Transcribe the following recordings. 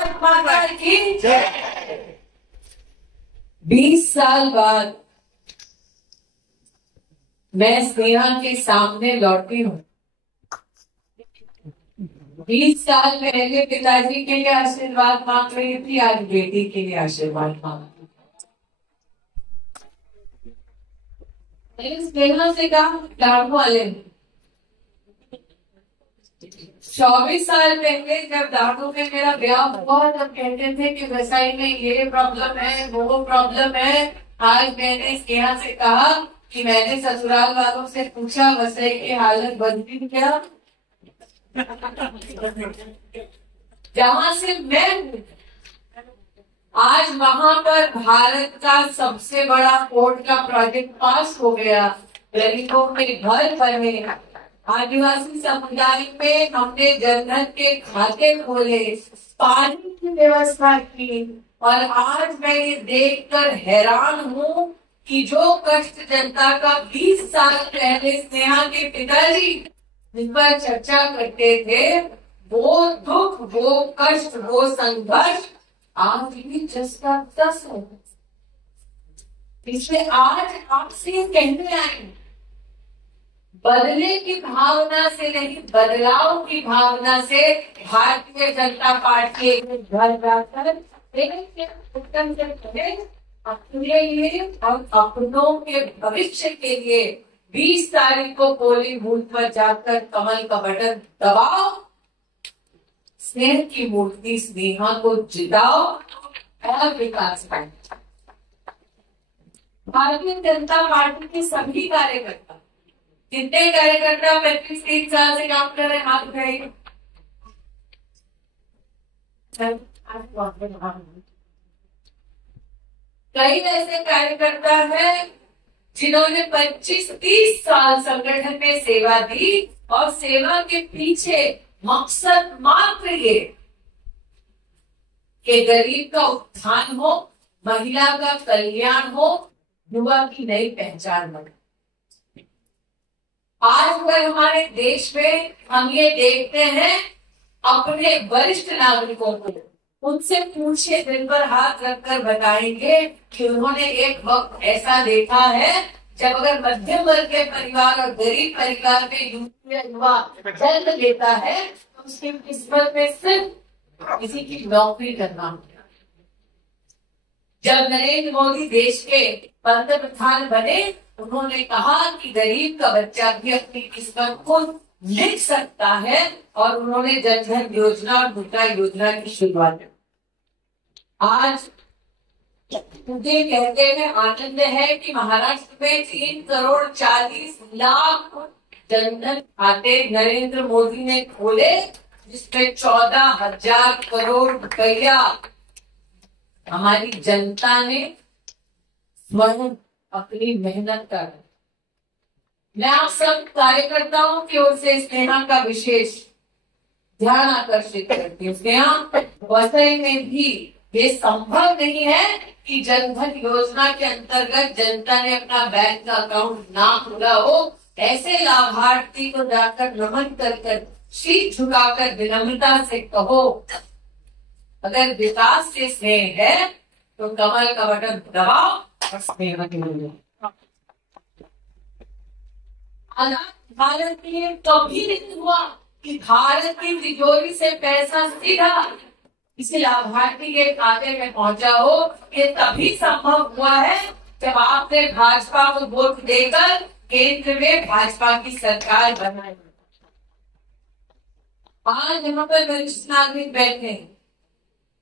माता की 20 साल बाद मैं स्नेहा के सामने लौटी हूँ। 20 साल पहले पिताजी के लिए आशीर्वाद मांग रही थी, आज बेटी के लिए आशीर्वाद मांग रही। स्नेहा से कहा दाढ़ू वाले 24 साल पहले जब दाढ़ू में मेरा ब्याह हुआ तब कहते थे कि वसाई में ये प्रॉब्लम है, वो प्रॉब्लम है। आज मैंने स्नेहा से कहा कि मैंने ससुराल वालों से पूछा वसई की हालत बदली क्या? जहां से मैं आज वहां पर भारत का सबसे बड़ा कोर्ट का प्रोजेक्ट पास हो गया। गरीबों के घर बने, आदिवासी समुदाय में हमने जनधन के खाते खोले, पानी की व्यवस्था की। और आज मैं ये देखकर हैरान हूँ कि जो कष्ट जनता का 20 साल पहले स्नेहा के पिताजी जिस पर चर्चा करते थे, वो दुख, वो कष्ट, वो संघर्ष आज भी जस का तस है। इसलिए आज आपसे कहने आए, बदले की भावना से नहीं, बदलाव की भावना से भारतीय जनता पार्टी घर जाकर अपने लिए और अपनों के भविष्य के लिए 20 तारीख को पोलिंग बूथ पर जाकर कमल का बटन दबाओ, स्नेह की मूर्ति स्नेहा को जिताओ और विकास पाए। भारतीय जनता पार्टी के सभी कार्यकर्ता, जितने कार्यकर्ता 35-30 साल से काम कर रहे हैं, हाथ उठाइए। कई ऐसे कार्यकर्ता हैं जिन्होंने 25-30 साल संगठन में सेवा दी और सेवा के पीछे मकसद मात्र ये कि गरीब का उत्थान हो, महिला का कल्याण हो, युवा की नई पहचान बने। आज अगर हमारे देश में हम ये देखते हैं, अपने वरिष्ठ नागरिकों को उनसे पूछे, दिल पर हाथ रखकर बताएंगे कि उन्होंने एक वक्त ऐसा देखा है जब अगर मध्यम वर्ग के परिवार और गरीब परिवार में युवा जन्म लेता है तो उसकी किस्मत में सिर्फ किसी की नौकरी करना होता है। जब नरेंद्र मोदी देश के पंतप्रधान बने, उन्होंने कहा कि गरीब का बच्चा भी अपनी किस्मत खुद लिख सकता है और उन्होंने जनधन योजना और मुद्रा योजना की शुरुआत की। आज मुझे कहते हुए आनंद है कि महाराष्ट्र में 3,40,00,000 जनधन खाते नरेंद्र मोदी ने खोले, जिसमें 14,000 करोड़ रुपया हमारी जनता ने स्वयं अपनी मेहनत कर। मैं आप सब कार्यकर्ताओं की ओर से स्नेहा का विशेष ध्यान आकर्षित करती हूँ। स्नेहा, वसई में भी ये संभव नहीं है कि जनधन योजना के अंतर्गत जनता ने अपना बैंक का अकाउंट ना खुला हो। ऐसे लाभार्थी को जाकर नमन कर शीश झुकाकर विनम्रता से कहो, अगर विकास से स्नेह है तो कमल का बटन दबाओ और स्नेह के भारत में कभी नहीं हुआ कि भारत की तिजोरी से पैसा सीधा किसी लाभार्थी के खाते में पहुंचा हो। ये तभी संभव हुआ है जब आपने भाजपा को वोट देकर केंद्र में भाजपा की सरकार बनाई। आज यहाँ पर वरिष्ठ नागरिक बैठे,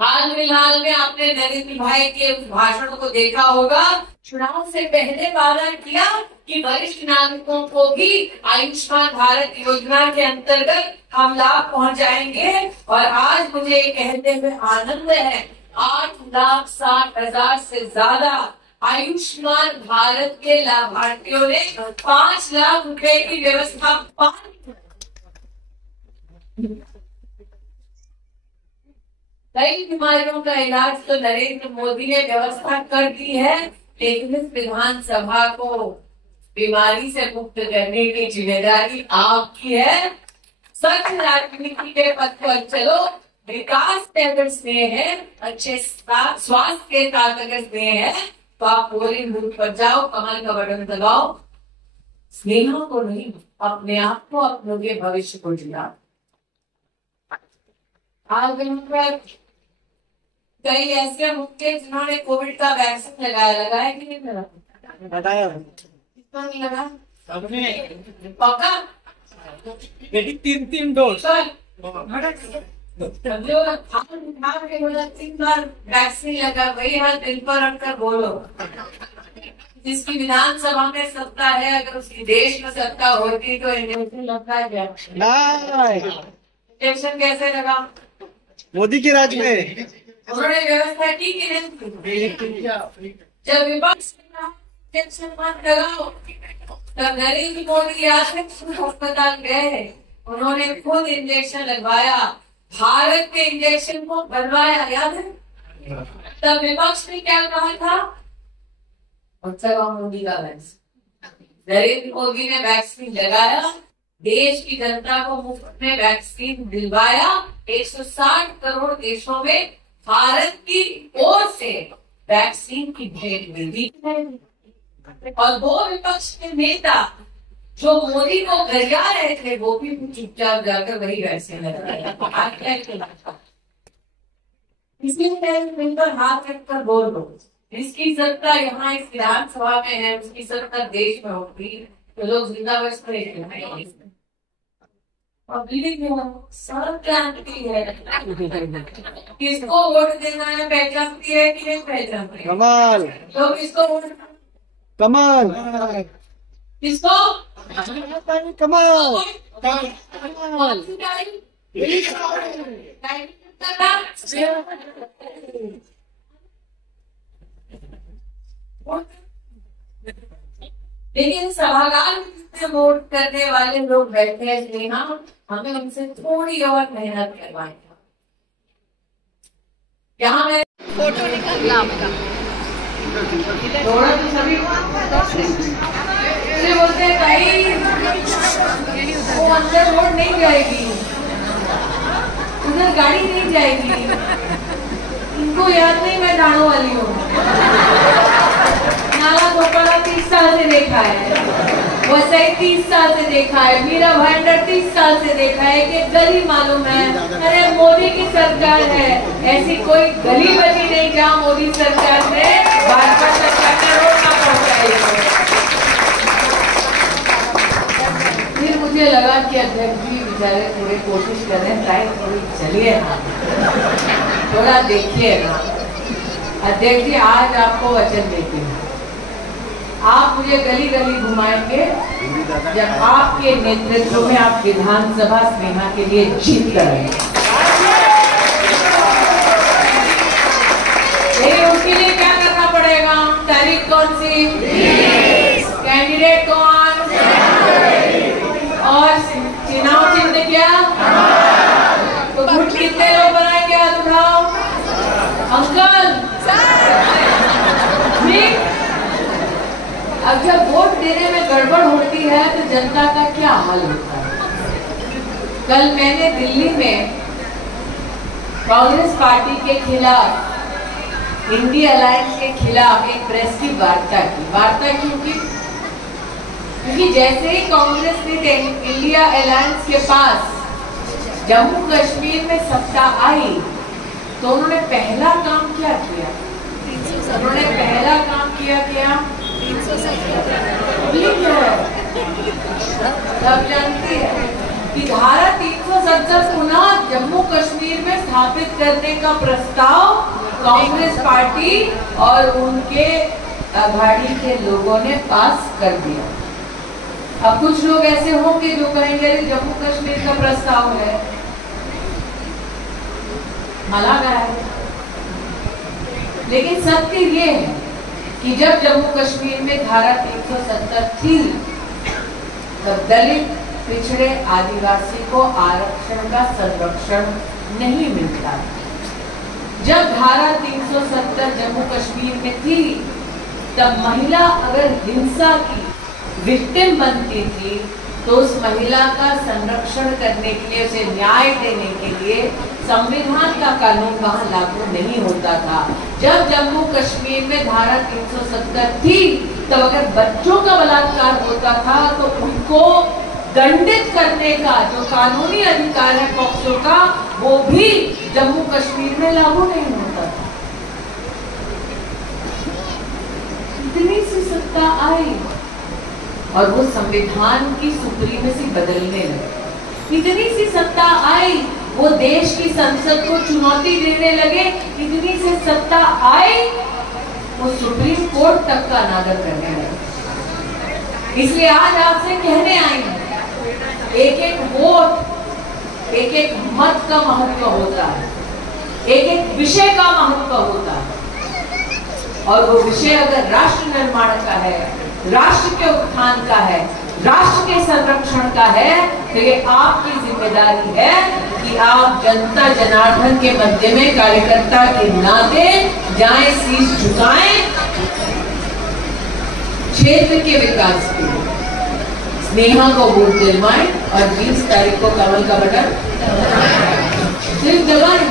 हाल फिलहाल में आपने नरेंद्र भाई के उस भाषण को देखा होगा। चुनाव से पहले वादा किया कि वरिष्ठ नागरिकों को भी आयुष्मान भारत योजना के अंतर्गत हम लाभ पहुंचाएंगे। और आज मुझे कहते हुए आनंद है, 8,60,000 से ज्यादा आयुष्मान भारत के लाभार्थियों ने 5 लाख रुपए की व्यवस्था कई बीमारियों का इलाज तो नरेंद्र मोदी ने व्यवस्था कर दी है, लेकिन इस विधानसभा को बीमारी से मुक्त करने की जिम्मेदारी आपकी है। सच राजनीति के पथ पर चलो, विकास पे अगर स्नेह है, अच्छे स्वास्थ्य के साथ अगर स्नेह है, तो आप पोलिंग बूथ पर जाओ, कमल का बटन दबाओ, स्नेह को नहीं, अपने आप को, अपनों के भविष्य को जिला। आज कई ऐसे होंगे जिन्होंने कोविड का वैक्सीन लगाया कि नहीं लगाया? कितना नहीं लगा? पक्का? 3 डोज। 3 बार वैक्सीन लगा, वही हाल दिल पर रखकर बोलो। जिसकी विधानसभा में सत्ता है, अगर उसकी देश में सत्ता होती तो इंजेक्शन लगता है क्या? इंजेक्शन कैसे लगा? मोदी के राज में उन्होंने व्यवस्था की कि नहीं? जब विपक्ष इंजेक्शन मत लगाओ, तब नरेंद्र मोदी अस्पताल गए, उन्होंने खुद इंजेक्शन लगवाया, भारत के इंजेक्शन को बनवाया, याद है? तब विपक्ष ने क्या कहा था? मोदी का वैक्सीन, नरेंद्र मोदी ने वैक्सीन लगाया, देश की जनता को मुफ्त में वैक्सीन दिलवाया, 160 करोड़ देशों में भारत की ओर से वैक्सीन की भेंट मिली। और वो विपक्ष के नेता जो मोदी को गरिया रहे थे, वो भी चुपचाप जाकर वही वैक्सीन लगाया। इसलिए पर हाथ रखकर बोल दो, जिसकी सत्ता यहाँ इस विधानसभा में है, उसकी सत्ता देश में होगी, तो लोग जिंदाबाद करेंगे। और सब जानती है किसको वोट देना है, पहचानती है कि नहीं पहचानती? कमाल। तो किसको वोट? कमाल। किसको? कमाल। लेकिन सभागार में वोट करने वाले लोग बैठे हैं, स्नेहा, हमें उनसे थोड़ी और मेहनत करवाएं। यहाँ मैं फोटो निकालना आपका थोड़ा तो सभी बोलते हैं भाई वो अंदर वोट नहीं जाएगी, उधर गाड़ी नहीं जाएगी, इनको याद नहीं मैं दानों वाली हूँ। नाला गोपाला 30 साल से देखा है, वसई 30 साल से देखा है, मीरा भाईंडर 30 साल से देखा है, कि गली मालूम है। अरे मोदी की सरकार है, ऐसी कोई गली बची नहीं जहाँ मोदी सरकार ने भाजपा सरकार ने रोड ना पहुंचाई। फिर मुझे लगा कि अध्यक्ष जी बेचारे थोड़ी कोशिश कर रहे हैं, ट्राई थोड़ी चलिए ना, थोड़ा देखिए ना। अध्यक्ष जी आज आपको वचन देती हूँ, आप मुझे गली गली घुमाएंगे जब आपके नेतृत्व में आप विधानसभा स्नेहा के लिए जीत करेंगे। उसके लिए क्या करना पड़ेगा? तारीख कौन सी? कैंडिडेट कौन? और चुनाव चिन्ह क्या? तो वोट कितने लोग बनाएंगे? हाथ उठाओ अंकल। अब जब वोट देने में गड़बड़ होती है तो जनता का क्या हाल होता है? कल मैंने दिल्ली में कांग्रेस पार्टी के खिलाफ, इंडिया अलायंस के खिलाफ एक प्रेस की वार्ता की, क्योंकि जैसे ही कांग्रेस ने इंडिया अलायंस के पास जम्मू कश्मीर में सत्ता आई, तो उन्होंने पहला काम क्या किया? सब जानती है कि धारा 370 पुनः जम्मू कश्मीर में स्थापित करने का प्रस्ताव कांग्रेस पार्टी और उनके अघाड़ी के लोगों ने पास कर दिया। अब कुछ लोग ऐसे होंगे जो कहेंगे जम्मू कश्मीर का प्रस्ताव है, मला गया है। लेकिन सत्य ये है कि जब जम्मू कश्मीर में धारा 370 थी, तब दलित, पिछड़े, आदिवासी को आरक्षण का संरक्षण नहीं मिलता। जब धारा 370 जम्मू कश्मीर में थी, तब महिला अगर हिंसा की विक्टिम बनती थी, तो उस महिला का संरक्षण करने के लिए, उसे न्याय देने के लिए संविधान का कानून वहां लागू नहीं होता था। जब जम्मू कश्मीर में धारा 370 थी, तब अगर बच्चों का बलात्कार होता था तो उनको दंडित करने का जो कानूनी अधिकार है पॉक्सो का, वो भी जम्मू कश्मीर में लागू नहीं होता था। इतनी सी सत्ता आई और वो संविधान की सुप्रीमेसी बदलने लगे। इतनी सी सत्ता आई, वो देश की संसद को चुनौती देने लगे। इतनी सी सत्ता आई, वो सुप्रीम कोर्ट तक का अनादर करने लगे। इसलिए आज आपसे कहने आई हूं, एक एक वोट, एक एक मत का महत्व होता है, एक एक विषय का महत्व होता है। और वो विषय अगर राष्ट्र निर्माण का है, राष्ट्र के उत्थान का है, राष्ट्र के संरक्षण का है, तो ये आपकी जिम्मेदारी है कि आप जनता जनार्दन के मध्य में कार्यकर्ता के नाते जाएं, शीश झुकाएं, क्षेत्र के विकास के लिए स्नेहा को वोट दिलवाएं और 20 तारीख को कमल का बटन सिर्फ दबाएं।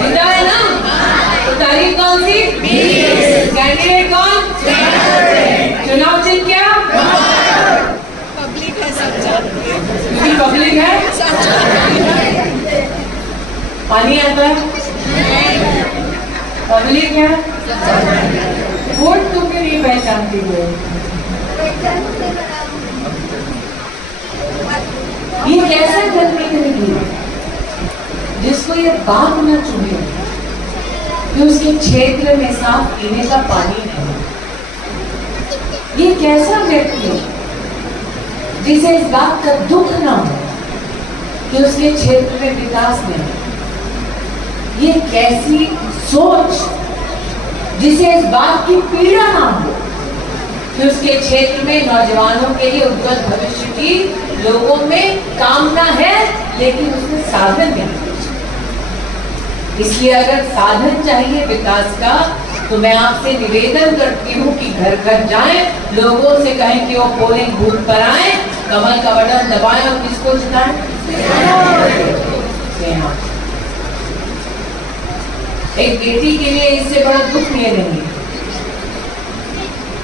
जीता है ना? तो तारीख कौन सी? कैंडिडेट कौन? चुनाव चिन्ह क्या? पब्लिक है, सब जानती है। क्योंकि पब्लिक है, पानी आता है, पब्लिक है, वोट तुम क्यों नहीं पहचानती हो? ये कैसा करने के लिए जिसको ये बात न चुने कि उसके क्षेत्र में साफ पीने का पानी है। ये कैसा व्यक्ति जिसे इस बात का दुख ना हो कि उसके क्षेत्र में विकास नहीं। ये कैसी सोच जिसे इस बात की पीड़ा ना हो कि उसके क्षेत्र में नौजवानों के लिए उज्जवल भविष्य की लोगों में कामना है, लेकिन उसमें साधन नहीं। इसलिए अगर साधन चाहिए विकास का, तो मैं आपसे निवेदन करती हूँ कि घर घर जाएं, लोगों से कहें कि वो पोलिंग बूथ पर आए, कमल का बटन दबाएं और किसको जिताएं? एक बेटी के लिए इससे बड़ा दुख ये नहीं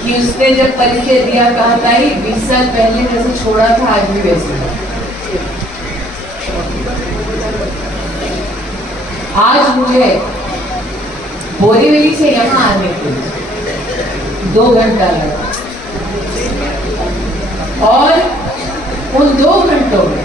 कि उसने जब परिचय दिया, कहा था 20 साल पहले जैसे छोड़ा था आज भी वैसे। आज मुझे बोरीवली से यहाँ आने के लिए 2 घंटा लगा और उन 2 घंटों में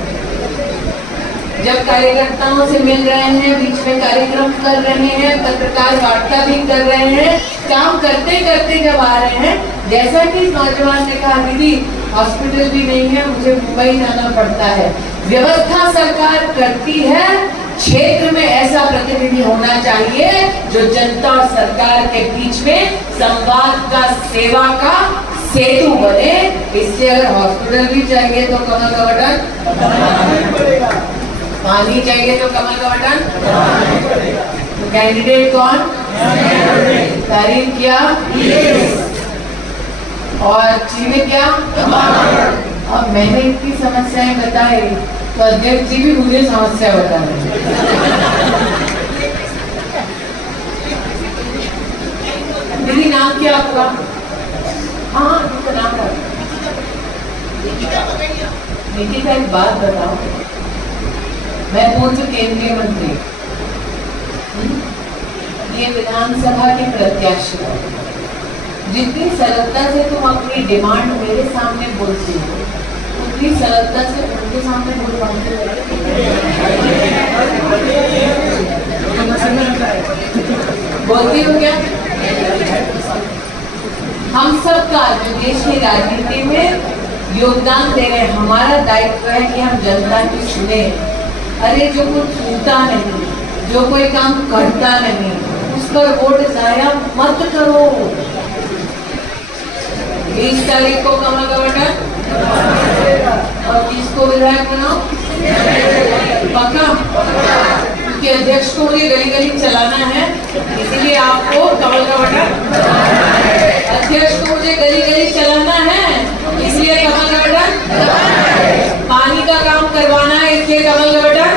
जब कार्यकर्ताओं से मिल रहे हैं, बीच में कार्यक्रम कर रहे हैं, पत्रकार वार्ता भी कर रहे हैं, काम करते करते जब आ रहे हैं, जैसा कि नौजवान ने कहा, दीदी हॉस्पिटल भी नहीं है, मुझे मुंबई जाना पड़ता है। व्यवस्था सरकार करती है, क्षेत्र में ऐसा प्रतिनिधि होना चाहिए जो जनता और सरकार के बीच में संवाद का, सेवा का सेतु बने। इसलिए अगर हॉस्पिटल भी चाहिए तो कमल का बटन, पानी चाहिए तो कमल का बटन, कैंडिडेट कौन? तारीख क्या? और चीजें क्या? अब मैंने इतनी समस्याएं बताई तो अध्यक्ष जी भी मुझे समस्या बता रहे हैं। दीदी नाम क्या आपका? हाँ तो नाम क्या? निकिता, एक बात बताओ, मैं पूर्व केंद्रीय मंत्री, ये विधानसभा के प्रत्याशी, जितनी सरलता से तुम अपनी डिमांड मेरे सामने बोलती हो, उतनी सरलता से उनके सामने बोल पाते हो? बोलती हो क्या? हम सब का जो देश की राजनीति में योगदान दे रहे हैं, हमारा दायित्व है कि हम जनता की सुने। अरे जो कुछ सुनता नहीं, जो कोई काम करता नहीं, उस पर वोट जाया मत करो। 20 तारीख को कमल का बटन और 20 को विधायक बनाओ, पक्का? क्योंकि अध्यक्ष को मुझे गली गली चलाना है, इसीलिए आपको कमल का बटन, अध्यक्ष को मुझे गली गली चलाना है, इसलिए कमल का बटन, पानी का काम करवाना है, इसके लिए कमल का बटन।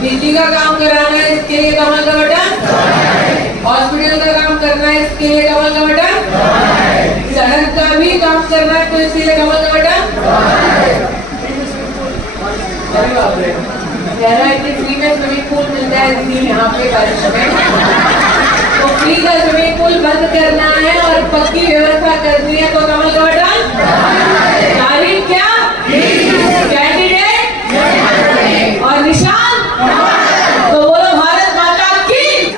बिजली का काम कराना है, इसके लिए कमल का बटन। हॉस्पिटल का काम करना है, इसके लिए कमल का बटन। सड़क का भी काम करना है तो इसके लिए कमल का बटन। अरे बाप रे, कह रहा है कि फ्री में स्विमिंग पूल मिलता है दीदी यहाँ पे बारिश में, तो फ्री का स्विमिंग पूल बंद करना है और पक्की व्यवस्था करनी है